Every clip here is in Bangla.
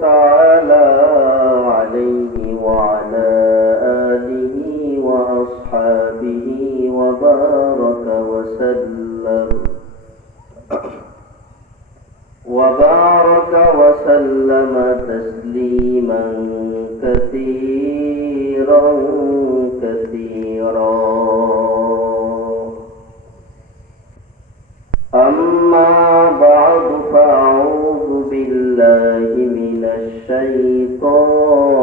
تعالى عليه وعلى آله وأصحابه وبارك وسلم. وبارك وسلم تسليما كثيرا كثيرا. أما بعد فأعوذ بالله الشيطان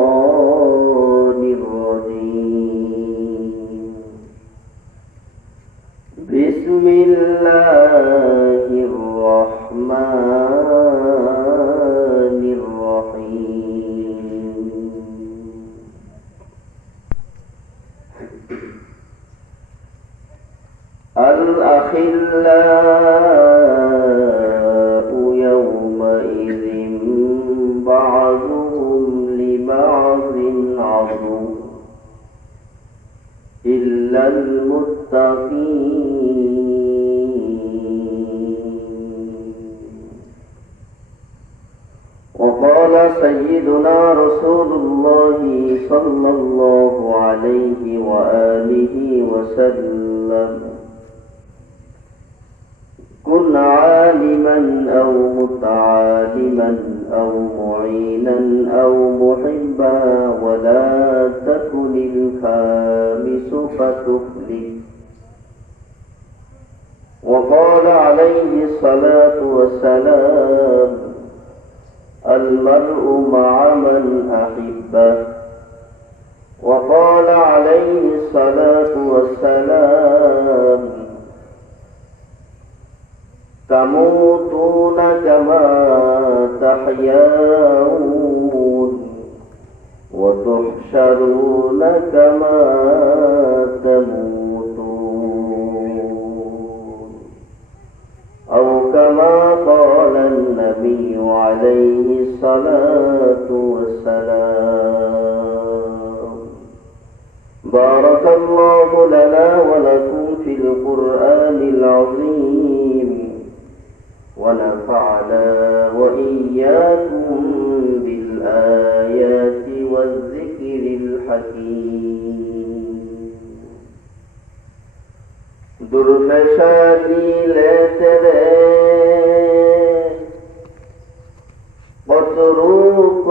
المتقين. وقال سيدنا رسول الله صلى الله عليه وآله وسلم كن عالما أو متعالما أو معينا أو محبا ولا تكن الخامس فتفلت وقال عليه الصلاة والسلام المرء مع من أحبه وقال عليه الصلاة والسلام تموتون كما تحيون وتحشرون كما تموتون أو كما قال النبي عليه الصلاة والسلام. بارك الله لنا ولكم في القرآن العظيم. ونفعنا وإياكم بالآيات والذكر الحكيم. درمشاني لا تبا قطروق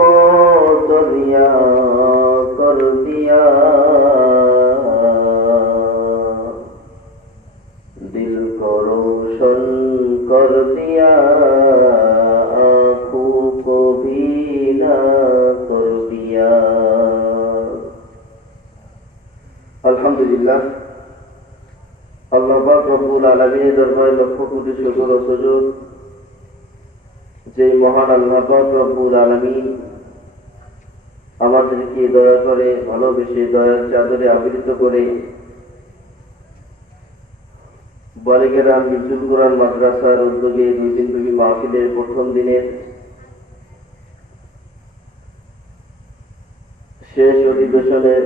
دريان আমাদেরকে দয়া করে, ভালোবেসে, দয়ার চাদরে আবৃত করে কোরআন মাদ্রাসার উদ্যোগে দুই মাহফিলের প্রথম দিনের শেষ অধিবেশনের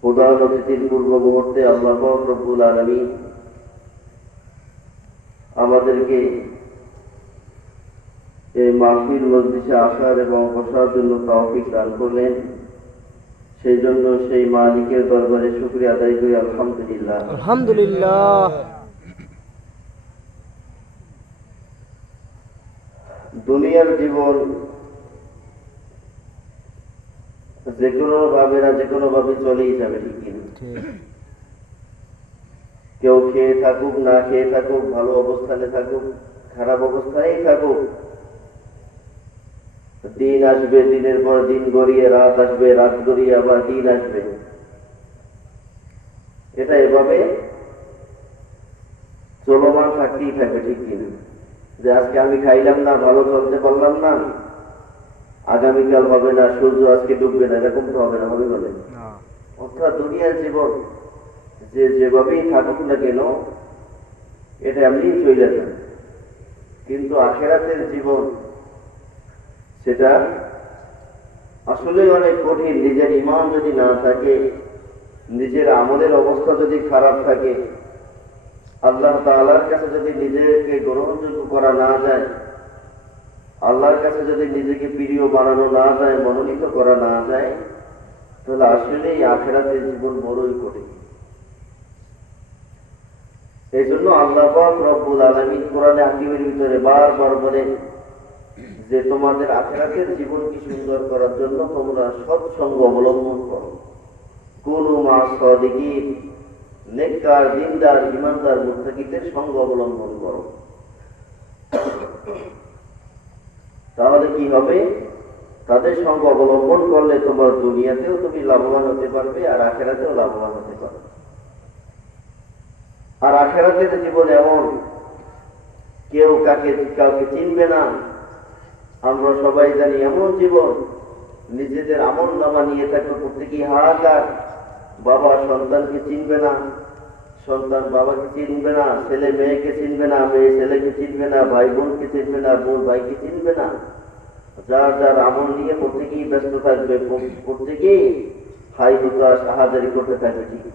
প্রধান অতিথির পূর্ব মুহূর্তে আল্লাহ রব্বুল আলমী আমাদেরকে এই মাহফিল মজলিসে আসার এবং বসার জন্য তৌফিক দান করলেন। সেই জন্য সেই মালিকের দরবারে শুক্রিয়া আদায় করি আলহামদুলিল্লাহ। আলহামদুলিল্লাহ। দুনিয়ার জীবন যে কোনো ভাবে না যে কোনো ভাবে চলেই যাবে ঠিক ঠিক। কেউ খেয়ে থাকুক না খেয়ে থাকুক ভালো অবস্থানে থাকুক খারাপ অবস্থায় থাকুক দিন আসবে দিনের পর দিন গড়িয়ে রাত আসবে রাত গড়িয়ে আবার দিন আসবে। এটা এভাবে চলমান থাকতেই থাকবে ঠিক কিনা যে আজকে আমি খাইলাম না ভালো চলতে পারলাম না আগামীকাল হবে না সূর্য আজকে ডুববে না এরকম তো হবে না হবে বলে অর্থাৎ দুনিয়ার জীবন যে যেভাবেই থাকুক না কেন এটা এমনি চলে যায় কিন্তু আখেরাতের জীবন সেটা আসলে অনেক কঠিন। নিজের ইমান যদি না থাকে, নিজের আমলের অবস্থা যদি খারাপ থাকে, আল্লাহ তাআলার কাছে যদি নিজেকে গ্রহণযোগ্য করা না যায়, আল্লাহর কাছে যদি নিজেকে প্রিয় বানানো না যায়, মনোনীত করা না যায়, তাহলে আসলে এই আখেরাতের জীবন বড়ই কঠিন। এই জন্য আল্লাহ রব্বুল আলমিন কোরআনে হাকিমের ভিতরে বারবার বলেন যে তোমাদের আখেরাতের জীবনকে সুন্দর করার জন্য তোমরা সৎসঙ্গ অবলম্বন করো। কোন মা সদিকি নেককার, দিনদার ইমানদার মুত্তাকিদের সঙ্গ অবলম্বন করো। তাহলে কি হবে? তাদের সঙ্গ অবলম্বন করলে তোমার দুনিয়াতেও তুমি লাভবান হতে পারবে আর আখেরাতেও লাভবান হতে পারবে। আর আখেরাতের জীবন এমন, কেউ কাকে, কাউকে চিনবে না আমরা সবাই জানি এমন জীবন, নিজেদের আমল নামা নিয়ে থাকবে প্রত্যেকেই হাহাকার বাবা সন্তানকে চিনবে না, সন্তান বাবাকে চিনবে না, ছেলে মেয়েকে চিনবে না, মেয়ে ছেলেকে চিনবে না, ভাই বোনকে চিনবে না, বোন ভাইকে চিনবে না। যার যার আমল নিয়ে প্রত্যেকেই ব্যস্ত থাকবে প্র- প্রত্যেকেই হাই হুতাশ হাজারি করতে থাকবে, ঠিক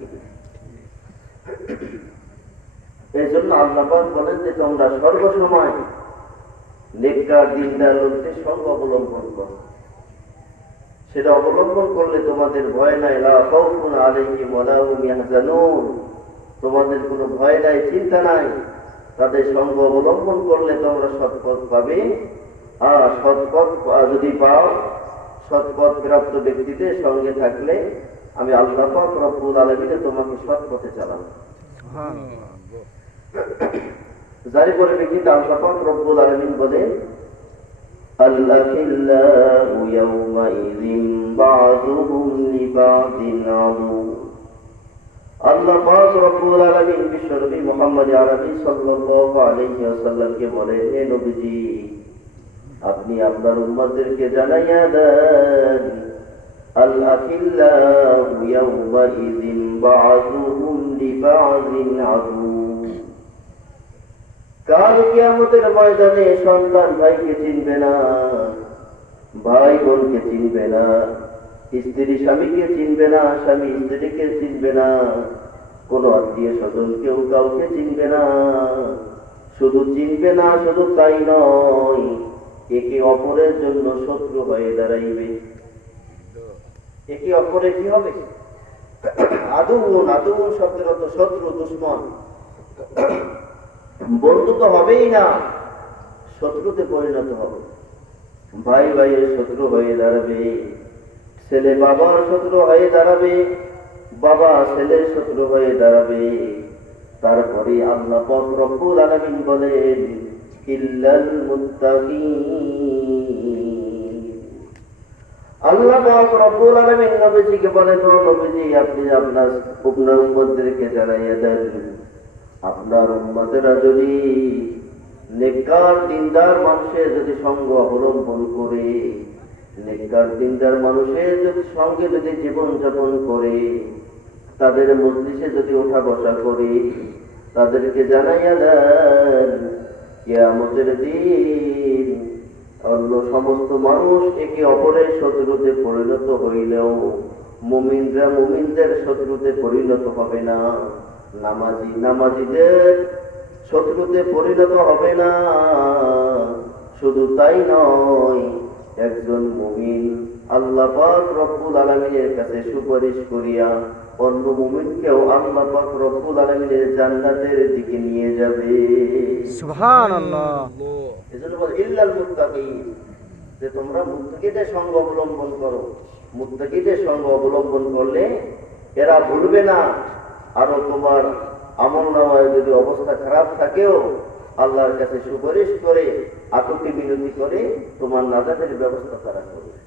এই জন্য আল্লাহ বলেন যে তোমরা সর্বসময় নেককার দিনদার লোকদের সঙ্গ অবলম্বন করো। সেটা অবলম্বন করলে তোমাদের ভয় নাই। লা খাউফুন আলাইহিম ওয়া ইয়াহজানুন। তোমাদের কোনো ভয় নাই, চিন্তা নাই। তাদের সঙ্গ অবলম্বন করলে তোমরা সৎপথ পাবে। আর সৎপথ যদি পাও, সৎপথ প্রাপ্ত ব্যক্তিদের সঙ্গে থাকলে আমি আল্লাহ পাক রব্বুল আলামিনে তোমাকে সৎ পথে চালাবো জারি পরিপ্রেক্ষিতে আল্লাহ পাক রব্বুল আলামিন বলেন الأخلاء يومئذ بعضهم لبعض عدو আল্লাহ পাক রব্বুল আলামিন বিশ্বনবী মুহাম্মদ আরবি সাল্লাল্লাহু আলাইহি ওয়াসাল্লামকে বলেন হে নবীজি আপনি আপনার উম্মতদেরকে জানাইয়া দেন আল আখিল্লাহু ইয়াওমাইযিন বা'দুহুম লিবা'দিন আদু কাল কিয়ামতের ময়দানে সন্তান ভাইকে চিনবে না ভাই বোনকে চিনবে না, স্ত্রী স্বামীকে চিনবে না, স্বামী স্ত্রীকে চিনবে না, কোন আত্মীয় স্বজন কেউ কাউকে চিনবে না। শুধু চিনবে না, শুধু তাই নয়, একে অপরের জন্য শত্রু হয়ে দাঁড়াইবে। একে অপরে কি হবে? আদৌ আদুন শব্দের অর্থ শত্রু, দুশ্মন। বন্ধু তো হবেই না। শত্রুতে পরিণত হবে। ভাই ভাইয়ের শত্রু হয়ে দাঁড়াবে। ছেলে বাবার শত্রু হয়ে দাঁড়াবে। বাবা ছেলের শত্রু হয়ে দাঁড়াবে। তারপরে আল্লাহ রব্বুল আলামিন বলেন আল্লাহ পাক রব্বুল আলামিন নবীজি, আপনি আপনার আপনার উম্মতদেরকে জানাইয়া দেন। আপনার উম্মতেরা যদি নেককার দিনদার মানুষের যদি সঙ্গ অবলম্বন করে, নেককার দিনদার মানুষের যদি সঙ্গে যদি জীবন যাপন করে, তাদের মজলিসে যদি ওঠা বসা করে, তাদেরকে জানাইয়া দেন, কিয়ামতের দিন অন্য সমস্ত মানুষ একে অপরের শত্রুতে পরিণত হইলেও মুমিনরা মুমিনদের শত্রুতে পরিণত হবে না। নামাজি নামাজিদের শত্রুতে পরিণত হবে না। শুধু তাই নয় একজন মুমিন আল্লাহ পাক রব্বুল আলমিনের কাছে সুপারিশ করিয়া অন্য মুমিনকেও আল্লাহ পাক রব্বুল আলমিনের জান্নাতের দিকে নিয়ে যাবে। সুবহানাল্লাহ। এজন্য বলে ইল্লাল মুত্তাকিন যে তোমরা মুত্তাকিদের সঙ্গ অবলম্বন করো। মুত্তাকিদের সঙ্গ অবলম্বন করলে এরা ভুলবে না। আরও তোমার আমল নামায় যদি অবস্থা খারাপ থাকেও, আল্লাহর কাছে সুপারিশ করে, আকুতি বিনতি করে তোমার নাজাতের ব্যবস্থা তারা করবে।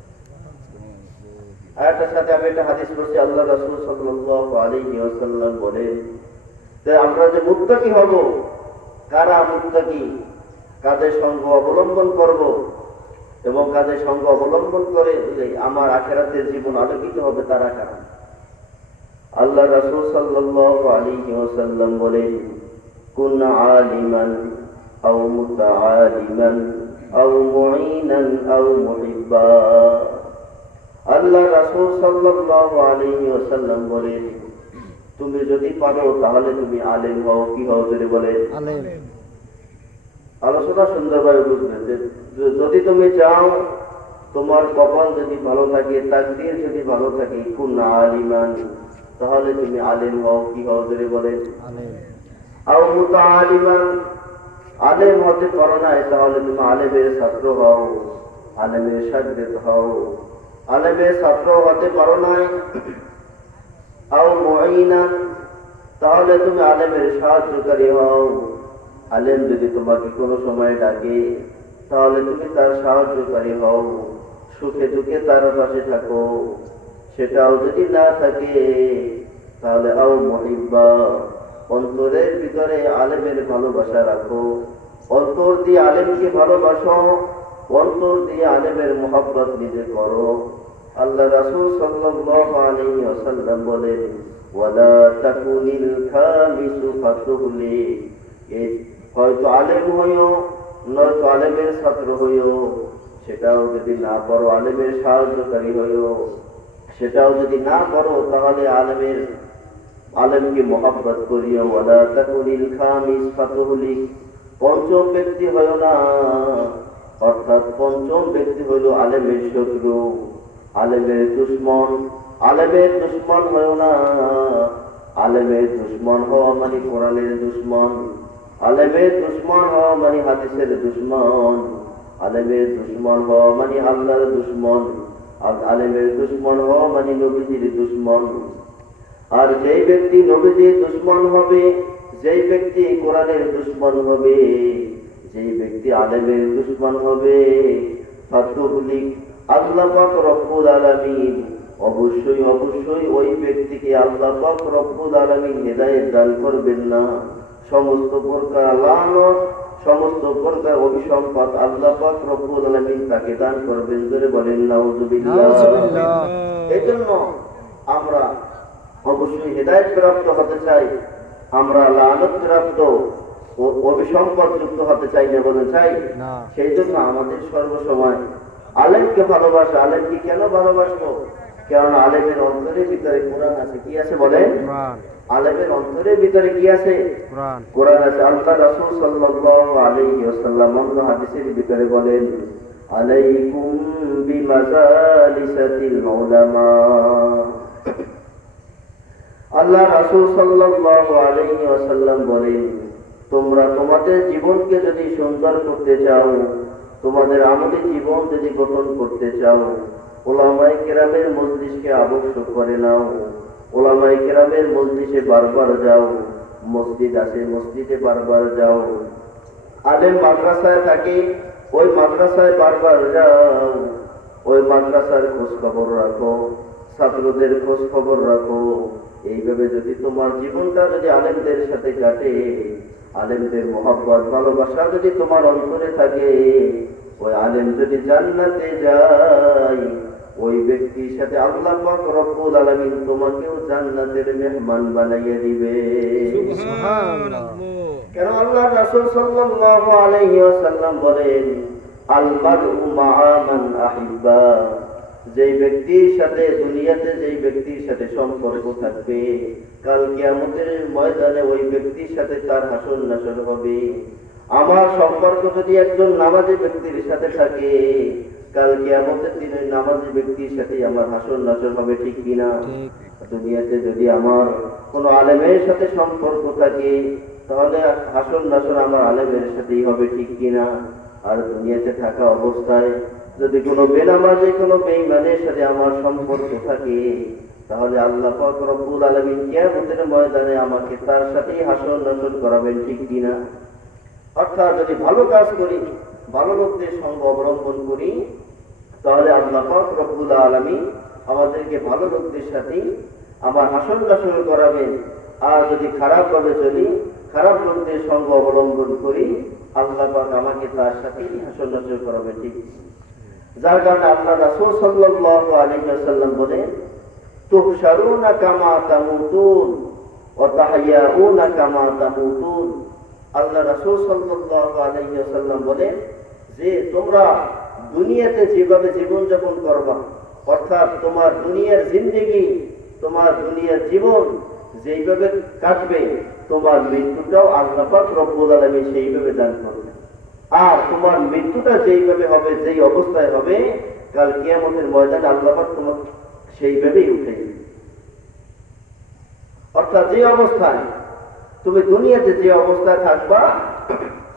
আরেকটার সাথে আমি একটা হাদিস করছি আল্লাহ ওয়াসাল্লাম বলেন, যে আমরা যে মুত্তাকি হব, কারা মুত্তাকি? কাদের সঙ্গ অবলম্বন করব? এবং কাদের সঙ্গ অবলম্বন করে আমার আখেরাতের জীবন আলোকিত হবে, তারা কারা? আল্লাহ রাসূল সাল্লাল্লাহু আলাইহি ওয়াসাল্লাম বলেন কুন আলিমান আও আও মুঈনান আও মুহিব্বা। আল্লাহ রাসূল সাল্লাল্লাহু আলাইহি ওয়াসাল্লাম বলেন তুমি যদি পারো তাহলে তুমি আলেম হও। কি হও যদি বলে আলেম। আলোচনা সুন্দরভাবে বুঝবেন যে যদি তুমি চাও তোমার কপাল যদি ভালো থাকে তাকদির যদি ভালো থাকে কোন আলিমান তাহলে তুমি আলেম হও কি হও যদি বলেন। আলেম। আও মুতাআলিমান আলেম হতে পারো নাই তাহলে তুমি আলেমের ছাত্র হও আলেমের সাগরেদ হও। আলেমের ছাত্র হতে পারো নাই আও মুঈনান তাহলে তুমি আলেমের সাহায্যকারী হও। আলেম যদি তোমাকে কোনো সময় ডাকে তাহলে তুমি তার সাহায্যকারী হও। সুখে দুঃখে তার পাশে থাকো। সেটাও যদি না থাকে, তাহলে আও মহিব্বা, অন্তরের ভিতরে আলেমের ভালোবাসা রাখো। অন্তর দিয়ে আলেমকে ভালোবাসো, অন্তর দিয়ে আলেমের মোহাব্বত নিজে করো। আল্লাহ রাসূল ওয়াসাল্লাম বলেন সাহায্যকারী হইও। সেটাও যদি না করো, তাহলে আলেমের, আলেমকে মোহাব্বত করিও। ওয়ালা তাকুনিল খামিস ফাতুহলি পঞ্চম ব্যক্তি হইও না। অর্থাৎ পঞ্চম ব্যক্তি হইল আলেমের শত্রু, আলেমের দুশ্মন। আলেমের দুশ্মন হইও না। আলেমের দুশ্মন হওয়া মানে কোরআনের দুশ্মন। আলেমের দুশ্মন হওয়া মানে হাদিসের দুশ্মন। আলেমের দুশ্মন হওয়া মানে আল্লাহর দুশ্মন। আলেমের দুশ্মন হওয়া মানে নবীজির দুশ্মন। আর যেই ব্যক্তি নবীজির দুশ্মন হবে, যেই ব্যক্তি কোরআনের দুশ্মন হবে, যেই ব্যক্তি আলেমের দুশ্মন হবে অবশ্যই অবশ্যই ওই ব্যক্তিকে আল্লাহ রব্বুল আলামিন হেদায়েত দান করবেন না। সমস্ত প্রকার লানত সমস্ত প্রকার অভিসম্পদ আল্লাহ পাক রব্বুল আলামিন তাকে দান করবেন। ধরে বলেন নাউজুবিল্লাহ। এই আমরা অবশ্যই হেদায়ত প্রাপ্ত হতে চাই। আমরা লানত প্রাপ্ত অভিসম্পদ যুক্ত হতে চাই না বলে চাই। সেই জন্য আমাদের সর্বসময় আলেমকে ভালোবাসা। আলেমকে কেন ভালোবাসবো? কারণ আলেমের অন্তরের ভিতরে কোরআন আছে। কি আছে বলেন? আলেমের অন্তরের ভিতরে কি আছে? কোরআন। আছে। আল্লাহ রাসূল সাল্লাল্লাহু আলাইহি ওয়াসাল্লাম অন্য হাদিসের ভিতরে বলেন আলাইকুম বিমাজালিসাতিল উলামা। আল্লাহ রাসূল সাল্লাল্লাহু আলাইহি ওয়াসাল্লাম বলেন তোমরা তোমাদের জীবনকে যদি সুন্দর করতে চাও তোমাদের আমাদের জীবন যদি গঠন করতে চাও ওলামায়ে কেরামের মজলিসকে আবশ্যক করে নাও। ওলামায়ে কেরামের মজলিসে বারবার যাও, মসজিদ আছে, মসজিদে বারবার যাও। আলেম মাদ্রাসায় থাকে, ওই মাদ্রাসায় বারবার যাও। ওই মাদ্রাসার খোঁজ খবর রাখো, ছাত্রদের খোঁজ খবর রাখো। এইভাবে যদি তোমার জীবনটা যদি আলেমদের সাথে কাটে, আলেমদের মোহাব্বত, ভালোবাসা যদি তোমার অন্তরে থাকে, ওই আলেম যদি জান্নাতে যায় ওই ব্যক্তির সাথে আল্লাহ পাক রব্বুল আলামিন তোমাকেও জান্নাতের মেহমান বানাইয়ে দিবে। কেন আল্লাহ রাসূল সাল্লাল্লাহু আলাইহি ওয়াসাল্লাম বলেন আল মারউ মা'a মান আহিব্বা যেই ব্যক্তির সাথে দুনিয়াতে যেই ব্যক্তির সাথে সম্পর্ক থাকবে কাল কিয়ামতের ময়দানে ওই ব্যক্তির সাথে তার হাসর নাসর হবে। আমার সম্পর্ক যদি একজন নামাজি ব্যক্তির সাথে থাকে কাল কিয়ামতের দিনে নামাজি ব্যক্তির সাথে আমার হাসর নাসর হবে ঠিক কিনা? দুনিয়াতে যদি আমার কোনো আলেমের সাথে সম্পর্ক থাকে তাহলে হাসন নাসন আমার আলেমের সাথেই হবে ঠিক কিনা? আর দুনিয়াতে থাকা অবস্থায় যদি কোনো বেনামাজে কোনো বেঈমানের সাথে আমার সম্পর্ক থাকে তাহলে আল্লাহ রব্বুল আলামিন কিয়ামতের ময়দানে আমাকে তার সাথেই হাসন নাসন করাবেন ঠিক কিনা? অর্থাৎ যদি ভালো কাজ করি ভালো লোকদের সঙ্গ অবলম্বন করি তাহলে আল্লাহ পাক রব্বুল আলামিন আমাদেরকে ভালো লোকদের সাথে আমার হাসন নাসন করাবেন। আর যদি খারাপ ভাবে চলি, খারাপ লোকদের সঙ্গ অবলম্বন করি, আল্লাহ পাক আমাকে তার সাথে হাসন নাসন করাবেন, ঠিক যার কারণে আল্লাহ রাসূল সাল্লাল্লাহু আলাইহি ওয়াসাল্লাম বলেন তুহশারুনা কামা তামুতুন ওয়া তাহইয়াউনা কামা তামুতুন। আল্লাহ রাসূল সাল্লাল্লাহু আলাইহি ওয়াসাল্লাম বলেন, যে তোমরা দুনিয়াতে যেভাবে জীবন যাপন করবা, অর্থাৎ তোমার দুনিয়ার জিন্দেগি, তোমার দুনিয়ার জীবন যেইভাবে কাটবে, তোমার মৃত্যুটাও আল্লাহ পাক রব্বুল আলামিন সেইভাবে দান করবে। আর তোমার মৃত্যুটা যেইভাবে হবে, যেই অবস্থায় হবে, কাল কিয়ামতের ময়দানে আল্লাহ পাক তোমার সেইভাবেই উঠে অর্থাৎ যে অবস্থায় তুমি দুনিয়াতে যে অবস্থায় থাকবা,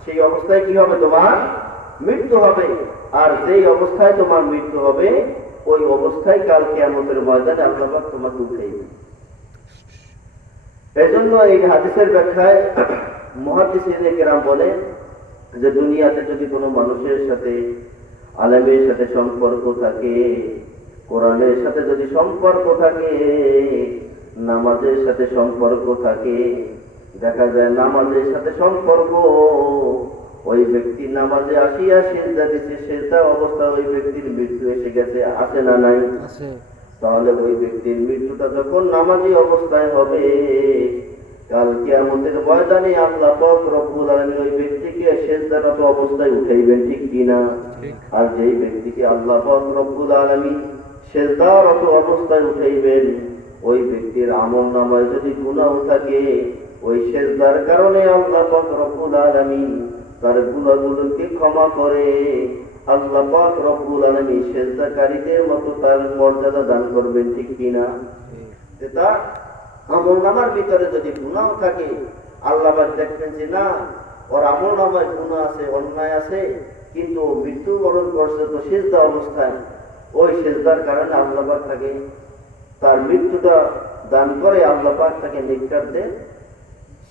সেই অবস্থায় কি হবে তোমার? মৃত্যু হবে আর যেই অবস্থায় তোমার মৃত্যু হবে, ওই অবস্থায় কাল কিয়ামতের ময়দানে আল্লাহ তোমাকে উঠে। এজন্য এই হাদিসের ব্যাখ্যায় মহাদিসিনে কেরাম বলে যে, দুনিয়াতে যদি কোনো মানুষের সাথে, আলেমের সাথে সম্পর্ক থাকে, কোরআনের সাথে যদি সম্পর্ক থাকে, নামাজের সাথে সম্পর্ক থাকে, দেখা যায় নামাজের সাথে সম্পর্ক ওই ব্যক্তি নামাজে আসিয়া সেজদা দিচ্ছে সেজদা অবস্থা ওই ব্যক্তির মৃত্যু এসে গেছে আছে না নাই? আছে। তাহলে ওই ব্যক্তির মৃত্যুটা যখন নামাজি অবস্থায় হবে কাল কিয়ামতের ময়দানে আল্লাহ পাক রব্বুল আলামিন ওই ব্যক্তিকে সেজদারত অবস্থায় উঠাইবেন ঠিক কিনা আর যেই ব্যক্তিকে আল্লাহ পাক রব্বুল আলামিন সেজদারত অবস্থায় উঠাইবেন ওই ব্যক্তির আমল নামায় যদি গুনাহ থাকে ওই সেজদার কারণে আল্লাহ পাক রব্বুল আলামিন তার গুনাহগুলোকে ক্ষমা করে। আল্লাহ পাক রব্বুল আলামিন সেজদাকারীদের মতো তার মর্যাদা দান করবেন ঠিক কিনা? এটা আমল নামার ভিতরে যদি গুনাহ থাকে আল্লাহ পাক দেখবেন যে না ওর আমল নামায় গুনাহ আছে অন্যায় আছে কিন্তু মৃত্যুবরণ করছে তো সেজদা অবস্থায় ওই সেজদার কারণে আল্লাহ পাক তাকে তার মৃত্যুটা দান করে আল্লাহ পাক তাকে নিকটার দেন।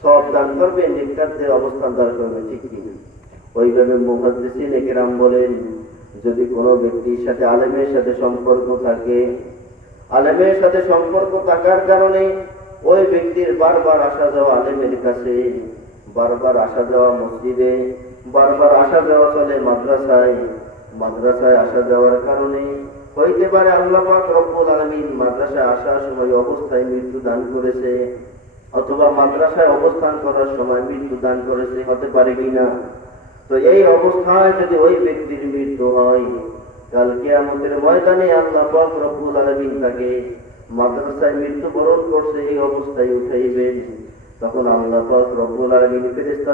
সব দান করবে নিকটারদের অবস্থান দান করবে, ঠিক কি? ওইভাবে মুহাদ্দিসিন একরাম বলেন, যদি কোনো ব্যক্তির সাথে আলেমের সাথে সম্পর্ক থাকে, আলেমের সাথে সম্পর্ক থাকার কারণে ওই ব্যক্তির বারবার আসা যাওয়া আলেমের কাছে, বারবার আসা যাওয়া মসজিদে, বারবার আসা যাওয়া চলে মাদ্রাসায় মাদ্রাসায় আসা যাওয়ার কারণে হইতে পারে আল্লাহ রব্বুল আলামিন মাদ্রাসায় আসার সময় অবস্থায় মৃত্যু দান করেছে অথবা মাদ্রাসায় অবস্থান করার সময় মৃত্যু দান করেছে, হতে পারে কিনা? তো এই অবস্থায় যদি ওই ব্যক্তির মৃত্যু হয় কাল আমাদের ময়দানে আল্লাহ পাক আলামিন তাকে মাদ্রাসায় মৃত্যুবরণ করছে, এই অবস্থায় উঠাইবেন। তখন আল্লাহ পাক রব্বুল আলমিন ফেরেশতা